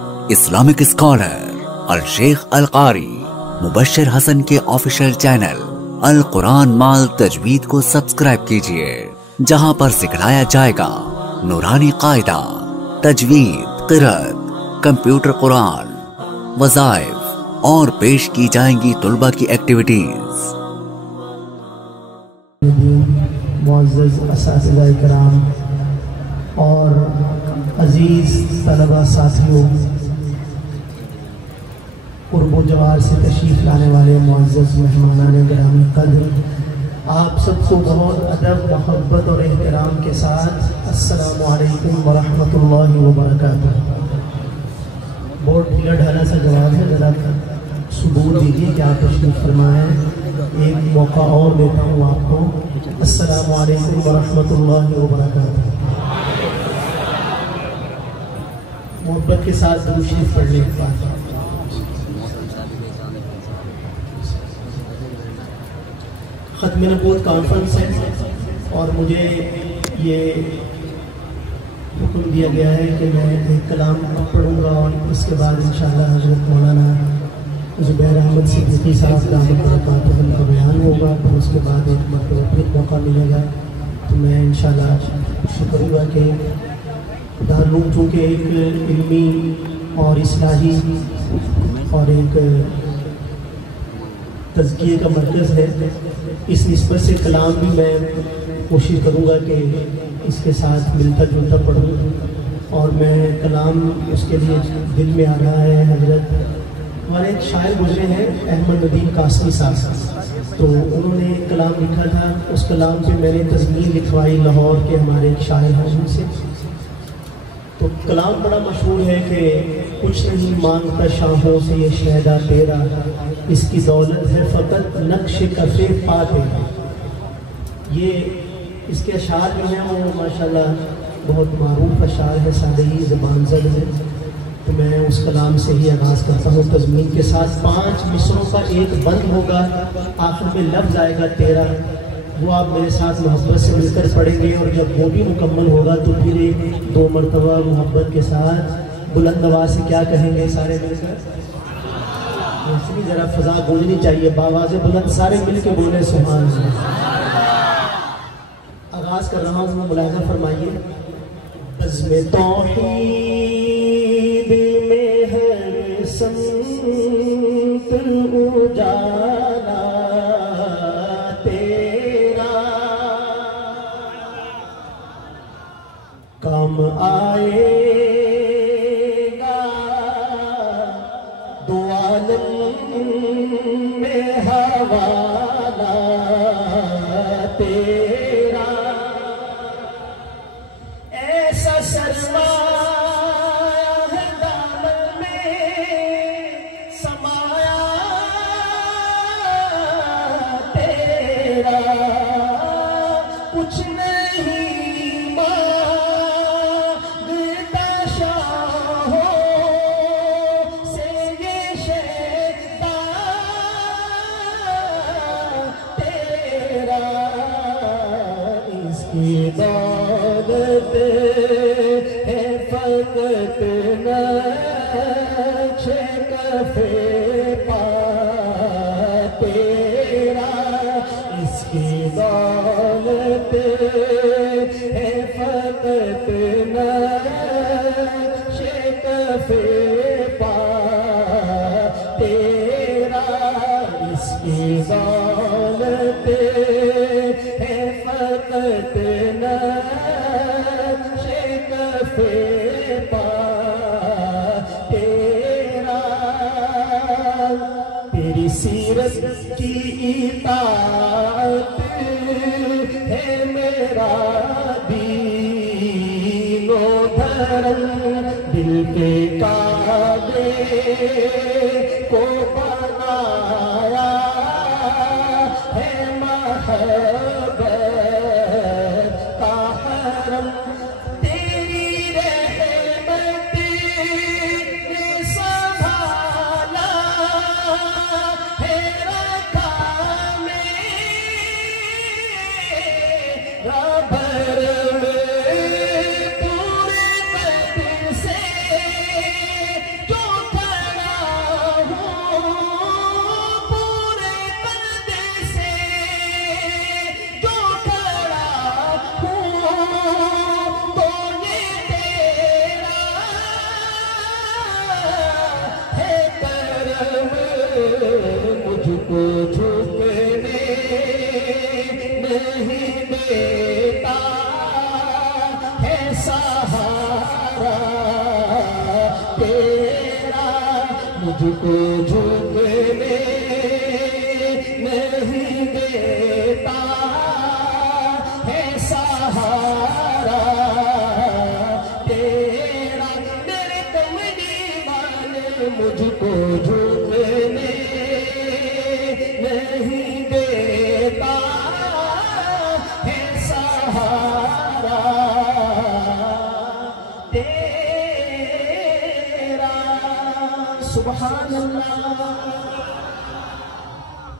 Islamic scholar अल शेख अल कारी मुबश्शिर हसन के official channel अल कुरान माल तजवीद को सब्सक्राइब कीजिए, जहां पर सिखाया जाएगा नूरानी कायदा, तजवीद, क़िराअत, कंप्यूटर कुरान, वज़ाइफ और पेश की जाएंगी तुलबा की एक्टिविटीज। मुअज़्ज़ज़ असातिज़ा इकराम और अजीज़ तलबा साथियों, कुर्ब जवार से तशरीफ़ लाने वाले मुअज़्ज़ज़ मेहमानान गिरामी क़द्र, आप सबको बहुत अदब, मोहब्बत और एहतराम के साथ अस्सलामु अलैकुम व रहमतुल्लाहि व बरकातुहू। बहुत ढीला ढाला सा जवाब है, ज़रा सबूत दीजिए कि आप तशरीफ़ फरमाएँ। एक मौका और देता हूँ आपको। अस्सलामु अलैकुम व रहमतुल्लाहि व बरकातुहू। मोहब्बत के साथ दुरूद शरीफ पढ़ने के बाद ख़त्म नबूवत कॉन्फ्रेंस है और मुझे ये हुक्म दिया गया है कि मैं एक कलाम पढ़ूँगा और इसके बाद इंशाअल्लाह हज़रत मौलाना ज़ुबैर अहमद सिद्दीकी साहब दामत बरकातुहू का बयान होगा। और उसके बाद एक मरतबा फिर मौका मिलेगा तो मैं इंशाअल्लाह कोशिश करूँगा कि दारूम चूँकि एक इल्मी और इस्लाही और एक तज़किये का मरकज़ है, इस निस्बत से कलाम भी मैं कोशिश करूँगा कि इसके साथ मिलता जुलता पढ़ूँ। और मैं कलाम उसके लिए दिल में आ रहा है, हजरत हमारे एक शायर गुजरे हैं अहमद नदीम कासमी साहब, तो उन्होंने कलाम लिखा था। उस कलाम पे मैंने तज़मीन लिखवाई लाहौर के हमारे एक शायर हैं उनसे। तो कलाम बड़ा मशहूर है कि कुछ नहीं मांगता शाहों से ये शहदा तेरा, इसकी दौलत है फ़कत नक्श कफ़े पा तेरा। ये इसके अशार जो हैं वो माशाल्लाह बहुत मारूफ अशार है, सादगी ज़बान ज़द है। तो मैं उस कलाम से ही आगाज़ करता हूँ तज़मीन के साथ। 5 मिसरों का एक बंद होगा, आखिर में लफ्ज़ आएगा तेरा, वो आप मेरे साथ मोहब्बत से मिलकर पढ़ेंगे। और जब वो भी मुकम्मल होगा तो फिर 2 मरतबा मोहब्बत के साथ बुलंद आवाज़ से क्या कहेंगे सारे मिलकर, इसलिए ज़रा फ़ज़ा गूंजनी चाहिए, बावाज़ बुलंद सारे मिल के बोले सुभान अल्लाह। आगाज़ कर रहा हूँ, मुलाहिज़ा फरमाइए। बज़्म तौहीद में हर संत उजाला तेरा, काम आएगा दो आलम में हवाला तेरा। ऐसा सरमाया है दामन में समाया तेरा, कुछ नहीं मांगता शाहों से ये शहदा तेरा, इसकी दौलत है फ़कत नक्श कफ़े पा तेरा, इसकी दौलत है फ़कत नक्श कफ़े पा तेरा, इसकी दौलत है फ़कत नक्श कफ़े पा तेरा। तेरी सीरत की इताअत है मेरा दीनो धर्म, दिल के काबे को बनाया है महब्बत का हरम। तेरी रहमत ने संभाला है रखा मेरा भर में पूरे कद से मुझको झुकने नहीं देता है सहारा तेरा, मुझको झुकने नहीं देता है सहारा तेरा, मेरे कमली वाले मुझको झुकने नहीं देता है सहारा तेरा। सुभान अल्लाह।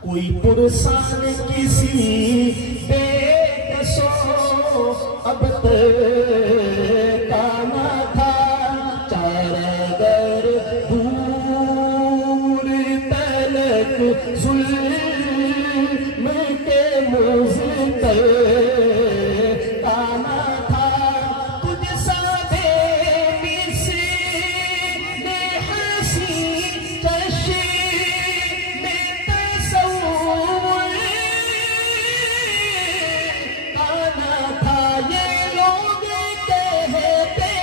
कोई पुरसान किसी बेकसो अब तक कामा था, चारागर दूर तलक जुल्म के मुज़्तर कामा था, तुझ सा बेमिसाल हसी चश्म तसव्वुर काना था। ये लोग कहते हैं कि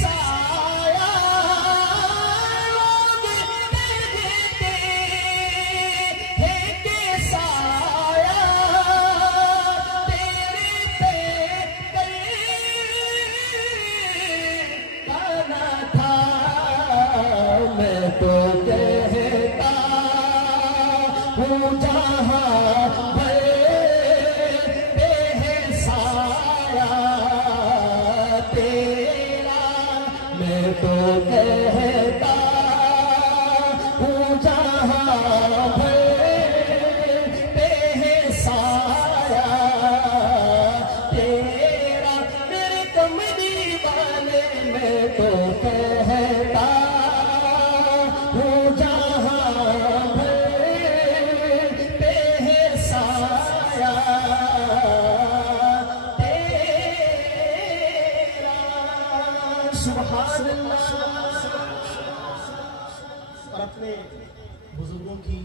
साया, लोग कहते हैं कि साया तेरे पे काना था। मैं तो कहता हूँ जहाँ भरे है साया तेरा, मैं तो कहता हूँ जहाँ भरे है साया तेरा, मेरे कमली वाले मैं तो कहता हूँ जहाँ भरे है साया तेरा। सुभान अल्लाह। और अपने बुजुर्गों की,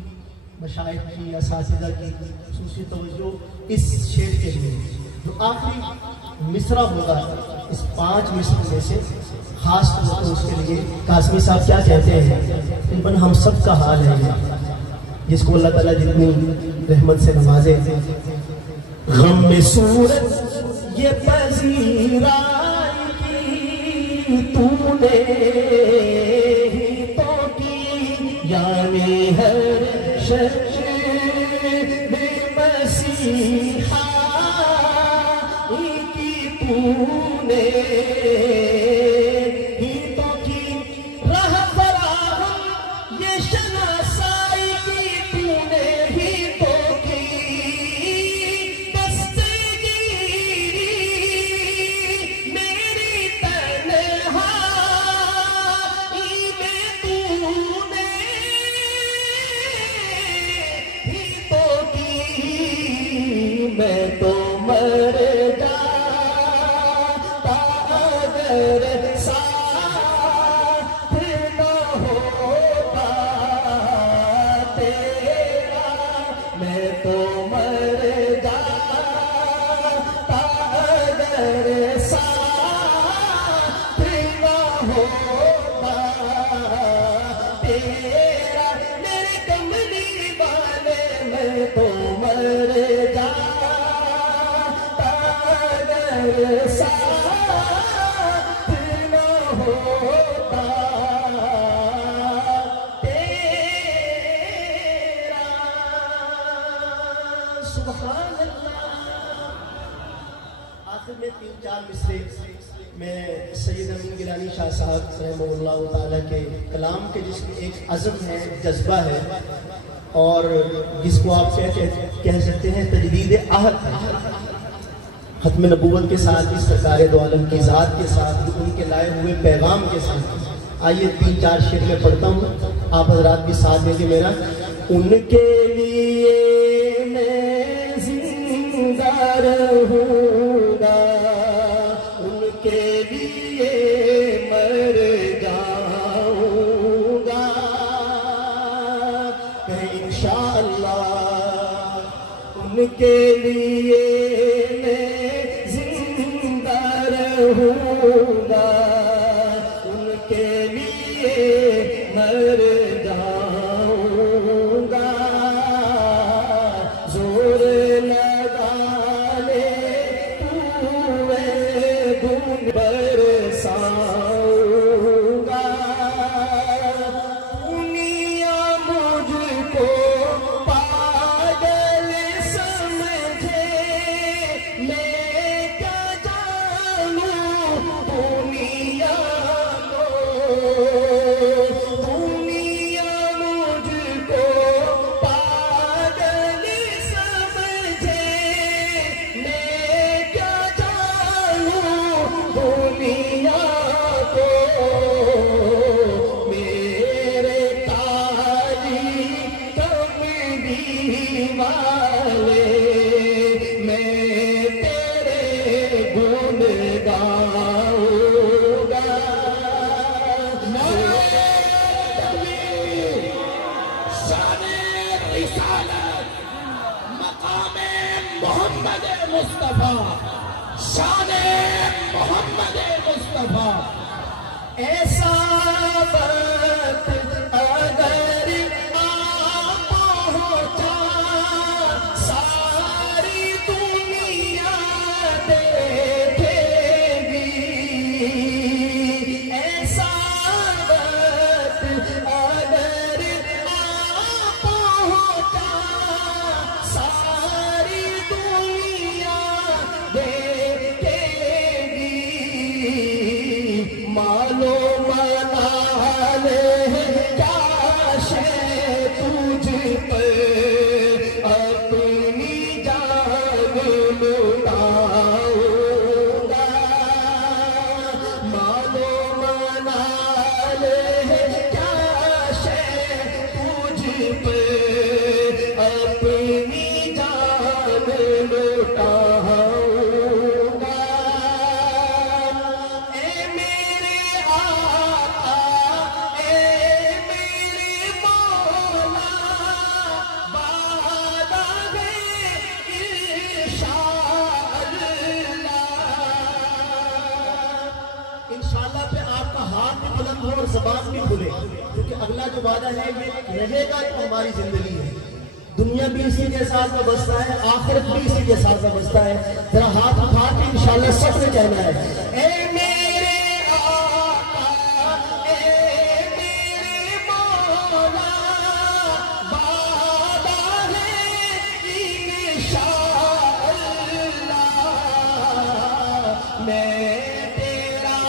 मशाइख की, असातिज़ा की खुसूसी तवज्जो इस शेर के लिए, जो आखिरी मिसरा होगा इस 5 मिसरों में से, खास तौर पर उसके लिए कासमी साहब क्या कहते हैं, इनपर हम सब का हाल है, जिसको अल्लाह ताला जितनी रहमत से नवाजे। गम में सूरत ये पजीराई तूने ही तो की, यानी हर शख्स में मसीहा की तूने ही तो की, राह फराहम ये शनासाई की तूने ही तो की, दस्तगीरी मेरी तन्हाई में तूने ही तो की, मैं तो मर जाता अगर साथ न होता तेरा, मैं तो मर जाता अगर साथ न होता तेरा, मेरे कमली वाले मैं तो मर जाता अगर साथ न होता तेरा। सुभान अल्लाह। आखिर में 3-4 मिसरे मैं सैयद अमीन गिलानी शाह साहब रहमहुल्लाह ताला के कलाम के, जिसमें एक अज़म है, जज्बा है, और जिसको आप कह सकते हैं तजदीद आहद, खत्म नबूवत के साथ, इस सरकार दो आलम की ज़ात के साथ, उनके लाए हुए पैगाम के साथ। आइए 3-4 शेर में पढ़ता हूँ, आप हजरात भी साथ देंगे मेरा। उनके लिए मैं जिंदा रहूँगा, उनके लिए मर जाऊँगा, उनके लिए मैं जिंदा रहूंगा, उनके लिए मर जाऊंगा। जोर लगा ले तू बरसाऊंगा। दुनिया मुझको पागल समझे, मैं क्या जानूं दुनिया को। दुनिया मुझको पागल समझे, मैं क्या जानूं दुनिया को। मेरे तारी कमली वाले, मैं तेरे गुण गाऊंगा। शाने रिसालत मकामे मोहम्मद मुस्तफा, शाने मोहम्मद मुस्तफा। ऐसा वक्त अगर आ पहुंचा, सारी दुनिया देखेगी। ऐसा वक्त अगर आ पहुंचा, सारी दुनिया देखेगी। मालो मनाले क्या शे तुझ पर अपनी जान लुटाऊंगा। मालो मनाले क्या शे तुझ पर अपनी जान लुटाऊंगा। ए मेरे आका, ए मेरे मौला, वादा है इंशाअल्लाह पे आपका हाथ भी बुलंद हो और ज़बान भी खुले, क्योंकि अगला जो वादा है ये रहेगा तो हमारी जिंदगी है। दुनिया भी इसी के साथ बसता है, आखिरत भी इसी के साथ बसता है। जरा हाथ उठा के इंशाअल्लाह सबसे कहना है, ए मेरे आका, ए मेरे मौला, वादा है इंशाअल्लाह मैं तेरा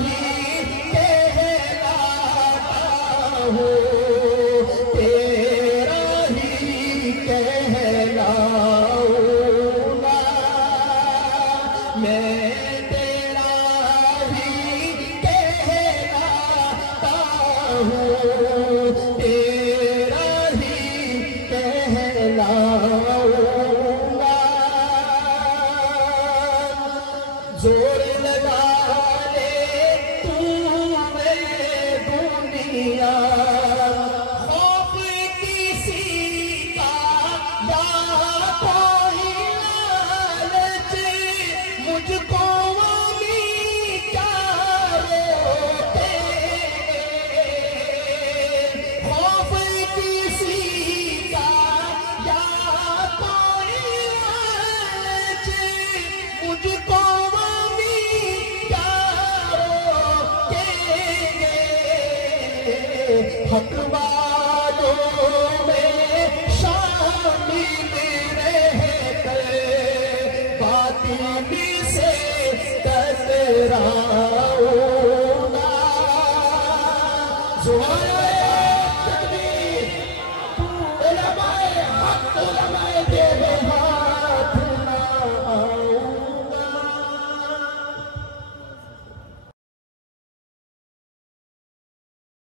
ही कहलाता हूँ, तेरा ही कहलाऊंगा। मैं तेरा ही कहलाता हूँ, तेरा ही कहलाऊंगा। जोर लगा ले तू मेरे दुनिया, खौफ किसी का या कोई लालच, मुझको अमी क्या रोकेंगे। खौफ किसी का या कोई लालच, मुझको अमी क्या रोकेंगे। हक वालों में शामिल रहकर बातिल से टकराऊंगा।